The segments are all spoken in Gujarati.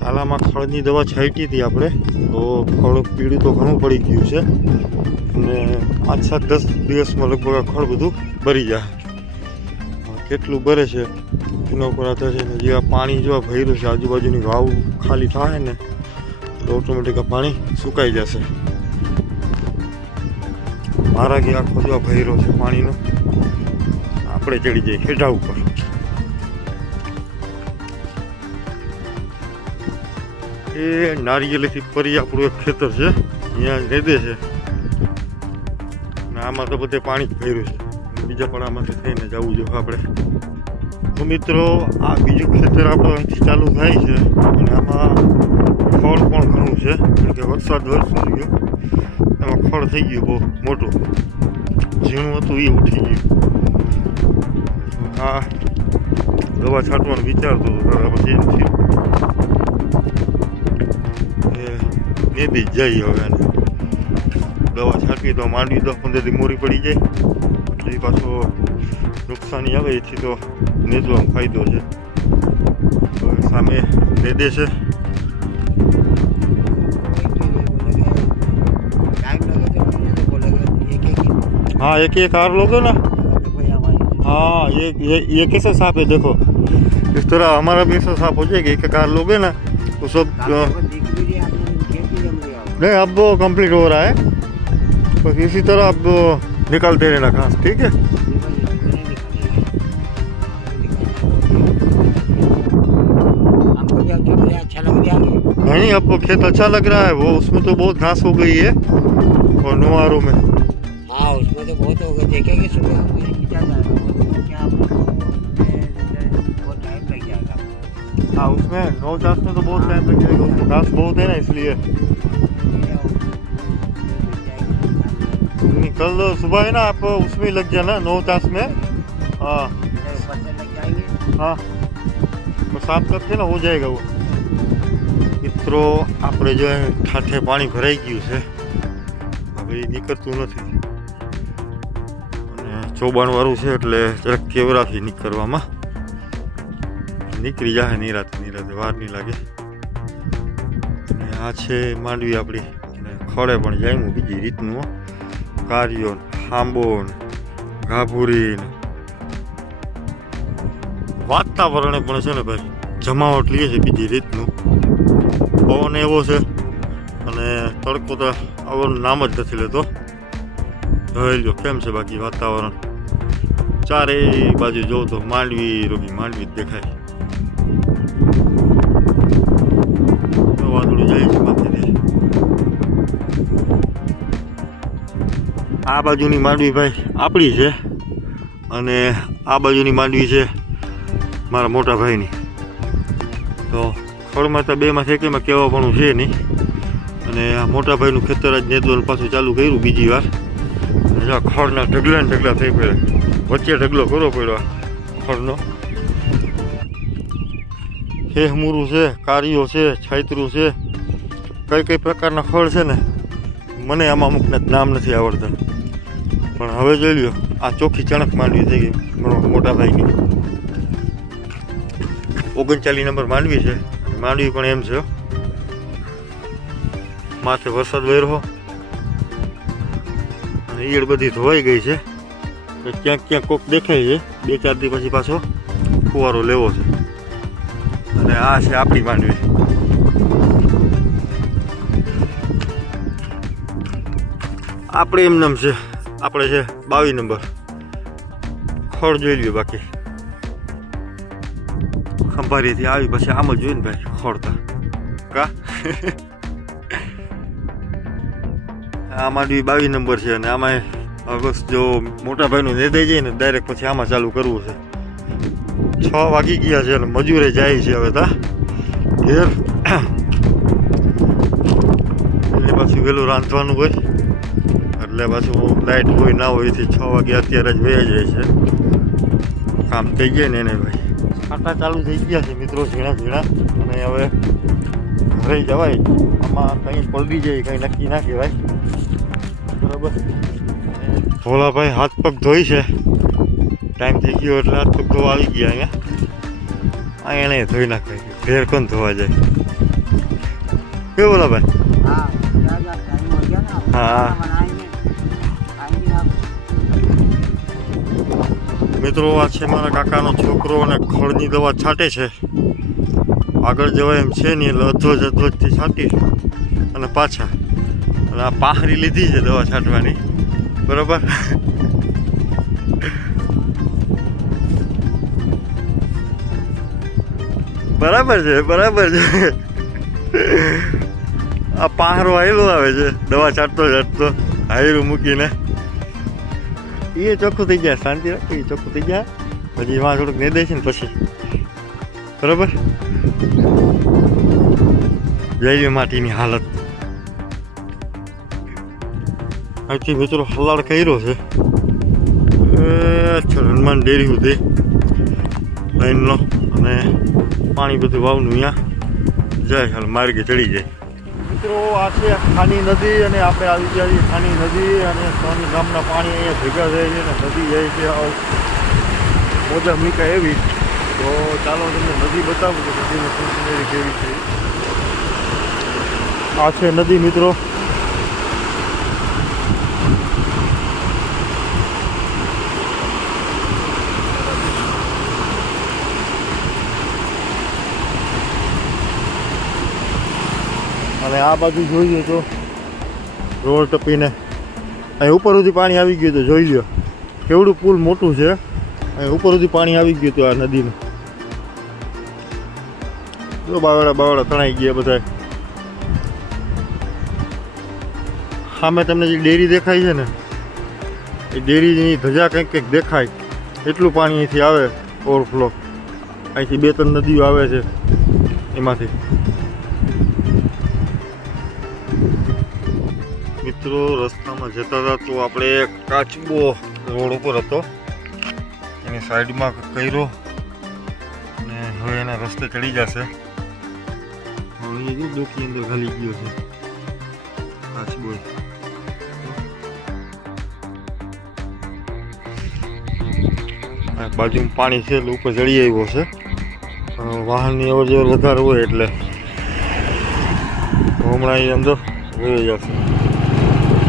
કાલામાં ખળની દવા છાંટી હતી આપણે. તો ખળ પીળું તો ઘણું પડી ગયું છે. અને પાંચ સાત દસ દિવસમાં લગભગ આ ખળ બધું ભરી જાય. કેટલું ભરે છે? એના ઉપર આધાર છે જે આ પાણી જો ભર્યું છે, આજુબાજુની વાવ ખાલી થાય ને, તો ઓટોમેટિક આ પાણી સુકાઈ જશે. મારા કે આખો જો ભર્યો છે પાણીનો, આપણે ચડી જઈએ હેઠા ઉપર. એ નારિયેલીથી પરી આપણું એક ખેતર છે. અહીંયા રેદે છે. આમાં તો બધે પાણી ભર્યું છે. બીજા પણ આમાંથી થઈને જવું જોઈએ આપણે. તો મિત્રો, આ બીજું ખેતર આપણું અહીંથી ચાલુ થાય છે. અને આમાં ફળ પણ ઘણું છે. કે વરસાદ વરસી ગયો. એમાં ફળ થઈ ગયું બહુ મોટું. ઝીણું હતું એ ઉઠી ગયું. આ દવા છાંટવાનું વિચારતો હતો ત્યારે પછી એમ થયું. નેદી જ જાય હવે એને દવા છાંટી તો માંડવી દસ પંદરથી મોરી પડી જાય એટલે એ પાછો નુકસાની આવે એથી તો નેદવામાં ફાયદો છે હવે સામે નેદે છે टाइम लगेगा बोलने तो बोलेगा एक एक हाँ एक एक कार लोगे ना हाँ ये ये ये कैसे साफ है देखो इस तरह हमारा भी ऐसा साफ हो जाएगा एक कार लोगे ना तो सब नहीं अब वो कंप्लीट हो रहा है। बस इसी तरह अब निकालते रहना घास ठीक है? अच्छा नहीं अब वो खेत अच्छा लग रहा है वो उसमें तो बहुत घास हो गई है और नुआरों में। हाँ उसमें तो बहुत हो गए देखेंगे सुबह जाएगा। हाँ उसमें नौ में तो बहुत टाइम लग जाएगा उसमें घास बहुत है ना इसलिए। कल सुबह है ना आप उसमें ही लग जाना नौ चास में हाँ ऊपर से लग जाएंगे હા તો સાફ કરશે ને હો જાયગા વો મિત્રો આપણે જો અહીં ઠાઠે પાણી ભરાઈ ગયું છે હવે એ નીકળતું નથી અને ચોબાણવાળું છે એટલે જરાક કેવરાથી નીકળવામાં નીકળી જાય નિરાતે નિરાતે વાર નહીં લાગે અને આ છે માંડવી આપણી અને ખડે પણ જામ્યું બીજી રીતનું હો. કારિયો ને ખાંબો ને ગાભુરી ને વાતાવરણે પણ છે ને ભાઈ, જમાવટ લઈએ છે બીજી રીતનું. પવન એવો છે અને તડકો તો આવવાનું નામ જ નથી લેતો. જોઈ કેમ છે બાકી વાતાવરણ? ચારે બાજુ જોઉં તો માંડવી, રોગી માંડવી જ દેખાય. વાદળું જાય છે માથેથી આ બાજુની માંડવી ભાઈ આપણી છે અને આ બાજુની માંડવી છે મારા મોટા ભાઈની. તો ખળમાં તો બેમાં એકમાં કહેવાપણું પણ છે નહીં. અને આ મોટા ભાઈનું ખેતર જ નેદવાનું પાછું ચાલુ કર્યું બીજી વાર. ખળના ઢગલા ને ઢગલા થઈ પડ્યા. વચ્ચે ઢગલો કરવો પડ્યો ખળનો. હેહમુરું છે, કારીઓ છે, છાયતરું છે. કઈ કઈ પ્રકારના ખળ છે ને? મને આમાં અમુકને નામ નથી આવડતા. પણ હવે જોઈ લ્યો, આ ચોખ્ખી ચણક માંડવી થઈ ગઈ. મોટા ભાઈની ઓગણચાલીસ નંબર માંડવી છે. માંડવી પણ એમ છે માથે વરસાદ વેરહો અને ઈયળ બધી ધોવાઈ ગઈ છે. ક્યાંક ક્યાંક કોક દેખાય છે. બે ચાર દી પછી પાછો ફુવારો લેવો છે. અને આ છે આપણી માંડવી. આપણે એમ નામ છે આપણે છે બાવીસ નંબર. ખડ જોઈ લ્યો બાકી. ખંભારીથી આવી, પછી આમ જ જોઈને ભાઈ ખોડતા કા? આ માંડવી બાવીસ નંબર છે અને આમાં અગસ્ત જો મોટા ભાઈનું નિર્દય જાય ને ડાયરેક્ટ પછી આમાં ચાલુ કરવું છે. છ વાગી ગયા છે અને મજૂરે જાય છે હવે તા. ઘેર. એટલે પાછું વહેલું રાંધવાનું હોય. એટલે પાછું લાઇટ હોય ના હોય છ વાગે અત્યારે જ વહી જાય છે. કામ થઈ જાય ને એને ભાઈ. આટા ચાલુ થઈ ગયા છે મિત્રો ઝીણા ઝીણા. અને હવે ઘરે જવાય. આમાં કંઈ પલડી જાય કંઈ નક્કી ના કહેવાય. બરાબર. ભોલાભાઈ હાથ પગ ધોઈ છે. ટાઈમ થઈ ગયો એટલે હાથ પગ ધોવા આવી ગયા અહીંયા. આ એણે ધોઈ નાખાય ઘેર કોણ ધોવા જાય? કેવું ભોલાભાઈ? હા हाँ મિત્રો આ છે મારા કાકાનો છોકરો અને ખળની દવા છાંટે છે. આગળ જવાય એમ છે નહીં, એટલે અધ્વજ અધ્વજથી છાંટી અને પાછા. અને આ પાહરી લીધી છે દવા છાંટવાની. બરાબર? બરાબર છે બરાબર છે. આ પાહરો હાયલો આવે છે, દવા છાંટતો છાંટતો, હાયરું મૂકીને. એ ચોખ્ખું થઈ જાય, શાંતિ રાખો, એ ચોખ્ખું થઈ જાય. પછી એમાં થોડુંક નહીં દઈશ ને પછી. બરાબર? જઈ માટીની હાલત. અહીંથી મિત્રો હલાડ કર્યો છે. હનુમાન ડેરી સુધી લાઈનનો અને પાણી બધું વાવનું અહીંયા. જાય હાલ, માર્ગે ચડી જાય. મિત્રો, આ છે ખાની નદી અને આપણે આવી ગયા છીએ ખાની નદી અને ત્રણ ગામના પાણી અહીંયા ભેગા થાય છે અને નદી જાય છે મોજા મીકા એવી. તો ચાલો તમને નદી બતાવું કે નદીની શું કેવી છે. આ છે નદી મિત્રો. અને આ બાજુ જોઈએ તો. રોડ ટપીને. અહીં ઉપર સુધી પાણી આવી ગયું તો જોઈ લો કેવડું પુલ મોટું છે. અહીં ઉપર સુધી પાણી આવી ગયું હતું આ નદીનું. જો બાવડા બાવડા તણાઈ ગયા બધા સામે તમને જે ડેરી દેખાય છે ને, એ ડેરીની ધજા કંઈક કંઈક દેખાય. એટલું પાણી અહીંથી આવે ઓવરફ્લો અહીંથી બે ત્રણ નદીઓ આવે છે એમાંથી. મિત્રો, રસ્તામાં જતા હતા તો આપણે કાચબો રોડ ઉપર હતો. એની સાઈડમાં કર્યો. અને હવે એના રસ્તે ચડી જશે. હવે એ ડોકી અંદર ખાલી ગયો છે. કાચબો. બાજુમાં પાણી છે એટલે ઉપર ચડી આવ્યો છે. વાહનની અવર જવર વધારે હોય એટલે હમણાં એ અંદર વહી જશે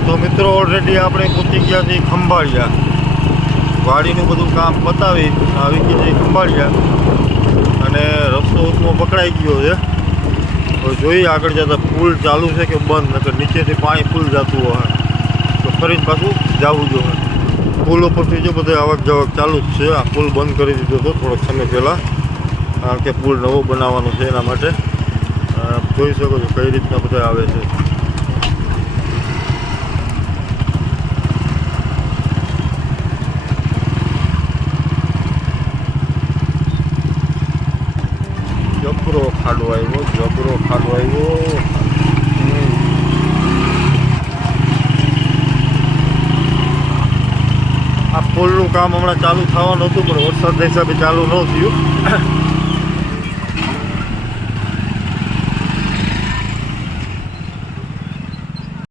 તો મિત્રો ઓલરેડી આપણે પહોંચી ગયા છીએ ખંભાળિયા. વાડીનું બધું કામ પતાવી આવી ગયા છીએ ખંભાળિયા. અને રસ્તો ઉતમાં પકડાઈ ગયો છે. તો જોઈએ આગળ જતા પુલ ચાલુ છે કે બંધ, નકર નીચેથી પાણી ફૂલ જતું હોય. તો ફરીને પાછું જવું જોઈએ. પુલ ઉપરથી જો બધે આવક જાવક ચાલુ જ છે. આ પુલ બંધ કરી દીધો હતો થોડોક સમય પહેલાં. કારણ કે પુલ નવો બનાવવાનો છે એના માટે. જોઈ શકો છો કઈ રીતના બધા આવે છે જબરો ખાડો આવ્યો, જબરો ખાડો આવ્યો. આ પુલનું કામ હમણાં ચાલુ થવાનું હતું, પણ વરસાદના હિસાબે ચાલુ ન થયું